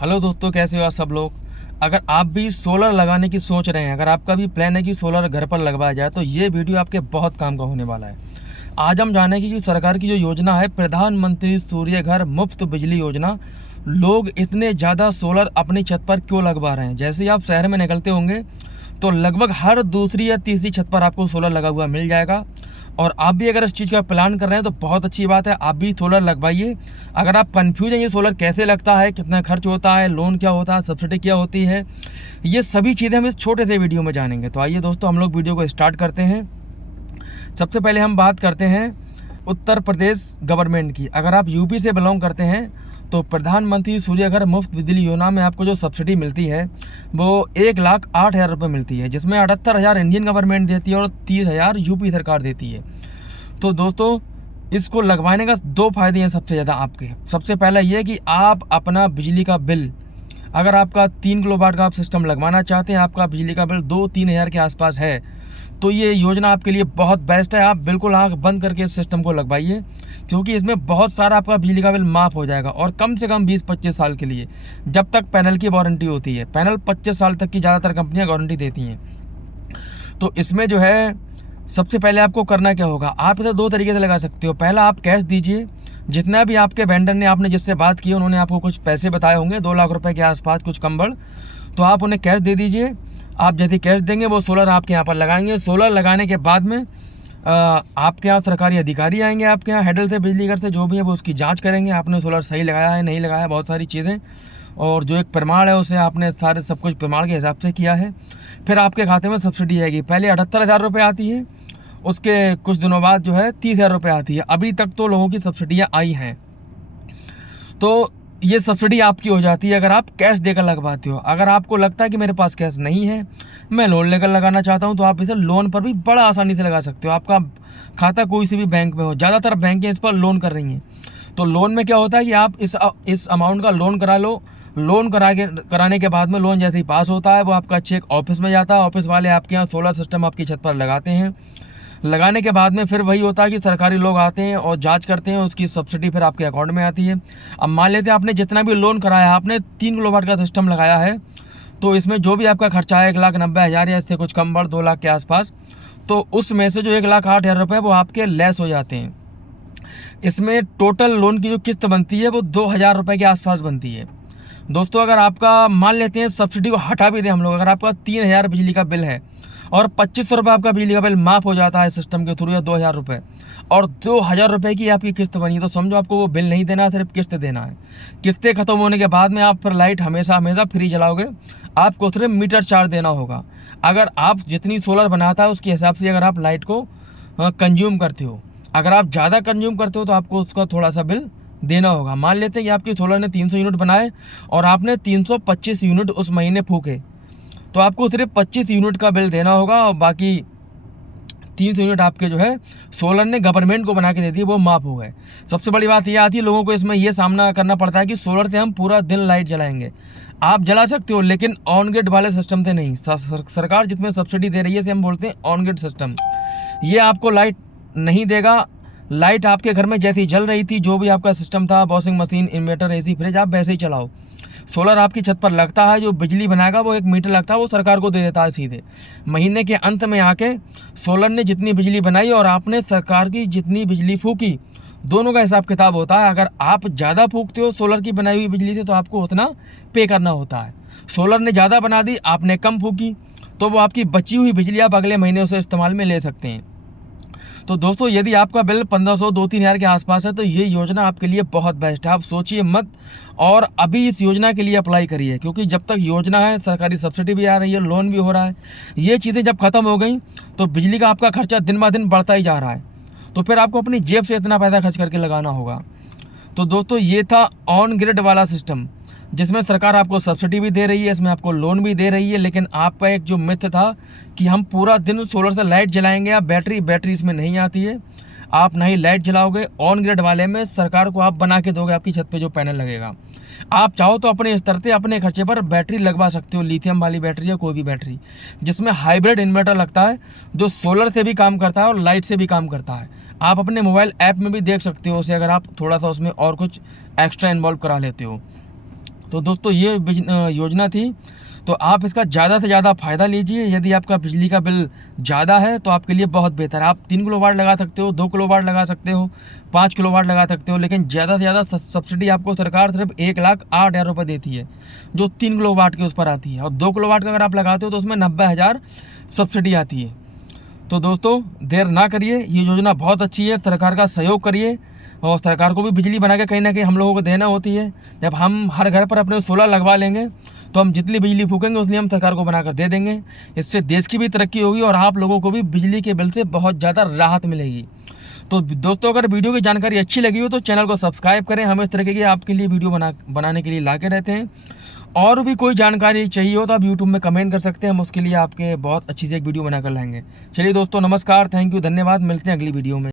Hello दोस्तों, कैसे हो आप सब लोग। अगर आप भी सोलर लगाने की सोच रहे हैं, अगर आपका भी प्लान है कि सोलर घर पर लगवाया जाए, तो ये वीडियो आपके बहुत काम का होने वाला है। आज हम जानेंगे कि सरकार की जो योजना है, प्रधानमंत्री सूर्य घर मुफ्त बिजली योजना, लोग इतने ज़्यादा सोलर अपनी छत पर क्यों लगवा रहे हैं। जैसे ही आप शहर में निकलते होंगे तो लगभग हर दूसरी या तीसरी छत पर आपको सोलर लगा हुआ मिल जाएगा। और आप भी अगर इस चीज़ का प्लान कर रहे हैं तो बहुत अच्छी बात है, आप भी सोलर लगवाइए। अगर आप कंफ्यूज हैं ये सोलर कैसे लगता है, कितना खर्च होता है, लोन क्या होता है, सब्सिडी क्या होती है, ये सभी चीज़ें हम इस छोटे से वीडियो में जानेंगे। तो आइए दोस्तों, हम लोग वीडियो को स्टार्ट करते हैं। सबसे पहले हम बात करते हैं उत्तर प्रदेश गवर्नमेंट की। अगर आप यूपी से बिलोंग करते हैं तो प्रधानमंत्री सूर्य घर मुफ्त बिजली योजना में आपको जो सब्सिडी मिलती है वो 1,08,000 रुपये मिलती है, जिसमें 78,000 इंडियन गवर्नमेंट देती है और 30,000 यूपी सरकार देती है। तो दोस्तों, इसको लगवाने का दो फायदे हैं सबसे ज़्यादा आपके। सबसे पहला ये कि आप अपना बिजली का बिल, अगर आपका 3 किलोवाट का आप सिस्टम लगवाना चाहते हैं, आपका बिजली का बिल 2-3 हज़ार के आसपास है, तो ये योजना आपके लिए बहुत बेस्ट है। आप बिल्कुल आँख बंद करके इस सिस्टम को लगवाइए, क्योंकि इसमें बहुत सारा आपका बिजली का बिल माफ़ हो जाएगा और कम से कम 20-25 साल के लिए, जब तक पैनल की वारंटी होती है। पैनल 25 साल तक की ज़्यादातर कंपनियाँ गारंटी देती हैं। तो इसमें जो है, सबसे पहले आपको करना क्या होगा, आप इसे 2 तरीके से लगा सकते हो। पहला, आप कैश दीजिए। जितना भी आपके वेंडर ने, आपने जिससे बात की, उन्होंने आपको कुछ पैसे बताए होंगे 2 लाख रुपए के आसपास, कुछ कम बढ़, तो आप उन्हें कैश दे दीजिए। आप जैसे कैश देंगे वो सोलर आपके यहाँ पर लगाएंगे। सोलर लगाने के बाद में आपके यहाँ सरकारी अधिकारी आएंगे, आपके यहाँ हेडल से, बिजली घर से, जो भी है वो उसकी जांच करेंगे, आपने सोलर सही लगाया है नहीं लगाया, बहुत सारी चीज़ें, और जो एक प्रमाण है उसे आपने सारे सब कुछ प्रमाण के हिसाब से किया है। फिर आपके खाते में सब्सिडी आएगी। पहले 78,000 रुपये आती है, उसके कुछ दिनों बाद जो है 30,000 रुपये आती है। अभी तक तो लोगों की सब्सिडियाँ आई हैं। तो ये सब्सिडी आपकी हो जाती है अगर आप कैश देकर लगवाते हो। अगर आपको लगता है कि मेरे पास कैश नहीं है, मैं लोन लेकर लगाना चाहता हूँ, तो आप इसे लोन पर भी बड़ा आसानी से लगा सकते हो। आपका खाता कोई सी भी बैंक में हो, ज़्यादातर बैंकें इस पर लोन कर रही हैं। तो लोन में क्या होता है कि आप इस अमाउंट का लोन करा लो। लोन कराने के बाद में लोन जैसे ही पास होता है, वो आपका चेक ऑफिस में जाता है। ऑफिस वाले आपके यहाँ सोलर सिस्टम आपकी छत पर लगाते हैं। लगाने के बाद में फिर वही होता है कि सरकारी लोग आते हैं और जांच करते हैं, उसकी सब्सिडी फिर आपके अकाउंट में आती है। अब मान लेते हैं आपने जितना भी लोन कराया है, आपने 3 किलोवाट का सिस्टम लगाया है, तो इसमें जो भी आपका खर्चा है 1,90,000 या इससे कुछ कम बढ़ 2 लाख के आसपास, तो उसमें से जो 1,08,000 रुपये वो आपके लेस हो जाते हैं। इसमें टोटल लोन की जो किस्त बनती है वो 2,000 रुपये के आसपास बनती है। दोस्तों, अगर आपका मान लेते हैं सब्सिडी को हटा भी दें हम लोग, अगर आपका 3,000 बिजली का बिल है और 2,500 रुपये आपका बिजली का बिल माफ़ हो जाता है सिस्टम के थ्रू, या 2,000 रुपये, और 2,000 रुपये की आपकी किस्त बनी, तो समझो आपको वो बिल नहीं देना है, सिर्फ किस्त देना है। किस्तें खत्म होने के बाद में आप फिर लाइट हमेशा हमेशा फ्री जलाओगे। आपको सिर्फ मीटर चार्ज देना होगा। अगर आप जितनी सोलर बनाता है उसके हिसाब से अगर आप लाइट को कंज्यूम करते हो, अगर आप ज़्यादा कंज्यूम करते हो तो आपको उसका थोड़ा सा बिल देना होगा। मान लेते हैं कि आपकी सोलर ने 300 यूनिट बनाए और आपने 325 यूनिट उस महीने फूके, तो आपको सिर्फ 25 यूनिट का बिल देना होगा, और बाकी 300 यूनिट आपके जो है सोलर ने गवर्नमेंट को बना के दे दी, वो माफ़ हो गए। सबसे बड़ी बात ये आती है, लोगों को इसमें ये सामना करना पड़ता है कि सोलर से हम पूरा दिन लाइट जलाएंगे। आप जला सकते हो, लेकिन ऑन ग्रिड वाले सिस्टम से नहीं। सरकार जितने सब्सिडी दे रही है इसे हम बोलते हैं ऑन ग्रिड सिस्टम। ये आपको लाइट नहीं देगा। लाइट आपके घर में जैसी जल रही थी, जो भी आपका सिस्टम था, washing machine, inverter, AC, fridge, आप वैसे ही चलाओ। सोलर आपकी छत पर लगता है, जो बिजली बनाएगा वो एक मीटर लगता है, वो सरकार को दे देता है सीधे। महीने के अंत में आके सोलर ने जितनी बिजली बनाई और आपने सरकार की जितनी बिजली फूकी, दोनों का हिसाब किताब होता है। अगर आप ज़्यादा फूकते हो सोलर की बनाई हुई बिजली से, तो आपको उतना पे करना होता है। सोलर ने ज़्यादा बना दी, आपने कम फूकी, तो वो आपकी बची हुई बिजली आप अगले महीने उसे इस्तेमाल में ले सकते हैं। तो दोस्तों, यदि आपका बिल 1,500 2-3 हज़ार के आसपास है, तो ये योजना आपके लिए बहुत बेस्ट है। आप सोचिए मत और अभी इस योजना के लिए अप्लाई करिए, क्योंकि जब तक योजना है, सरकारी सब्सिडी भी आ रही है, लोन भी हो रहा है, ये चीज़ें जब खत्म हो गई तो बिजली का आपका खर्चा दिन ब दिन बढ़ता ही जा रहा है, तो फिर आपको अपनी जेब से इतना पैसा खर्च करके लगाना होगा। तो दोस्तों, ये था ऑन ग्रिड वाला सिस्टम, जिसमें सरकार आपको सब्सिडी भी दे रही है, इसमें आपको लोन भी दे रही है। लेकिन आपका एक जो मिथ था कि हम पूरा दिन सोलर से लाइट जलाएंगे, या बैटरी इसमें नहीं आती है, आप ना ही लाइट जलाओगे। ऑन ग्रिड वाले में सरकार को आप बना के दोगे आपकी छत पे जो पैनल लगेगा। आप चाहो तो अपने स्तर से, अपने खर्चे पर बैटरी लगवा सकते हो, लिथियम वाली बैटरी या कोई भी बैटरी, जिसमें हाइब्रिड इन्वर्टर लगता है, जो सोलर से भी काम करता है और लाइट से भी काम करता है। आप अपने मोबाइल ऐप में भी देख सकते हो उसे, अगर आप थोड़ा सा उसमें और कुछ एक्स्ट्रा इन्वॉल्व करा लेते हो। तो दोस्तों ये योजना थी, तो आप इसका ज़्यादा से ज़्यादा फ़ायदा लीजिए। यदि आपका बिजली का बिल ज़्यादा है तो आपके लिए बहुत बेहतर है। आप 3 किलोवाट लगा सकते हो, 2 किलोवाट लगा सकते हो, 5 किलोवाट लगा सकते हो, लेकिन ज़्यादा से ज़्यादा सब्सिडी आपको सरकार सिर्फ 1,08,000 रुपये देती है, जो 3 किलोवाट के उस पर आती है। और 2 किलोवाट का अगर आप लगाते हो तो उसमें 90,000 सब्सिडी आती है। तो दोस्तों देर ना करिए, ये योजना बहुत अच्छी है, सरकार का सहयोग करिए। और सरकार को भी बिजली बना के कहीं ना कहीं हम लोगों को देना होती है। जब हम हर घर पर अपने सोलर लगवा लेंगे तो हम जितनी बिजली फूकेंगे उतनी हम सरकार को बनाकर दे देंगे। इससे देश की भी तरक्की होगी और आप लोगों को भी बिजली के बिल से बहुत ज़्यादा राहत मिलेगी। तो दोस्तों अगर वीडियो की जानकारी अच्छी लगी हो तो चैनल को सब्सक्राइब करें। हम इस तरीके की आपके लिए वीडियो बनाने के लिए लाके रहते हैं। और भी कोई जानकारी चाहिए हो तो आप यूट्यूब में कमेंट कर सकते हैं, हम उसके लिए आपके बहुत अच्छी से एक वीडियो बनाकर लाएंगे। चलिए दोस्तों, नमस्कार, थैंक यू, धन्यवाद, मिलते हैं अगली वीडियो में।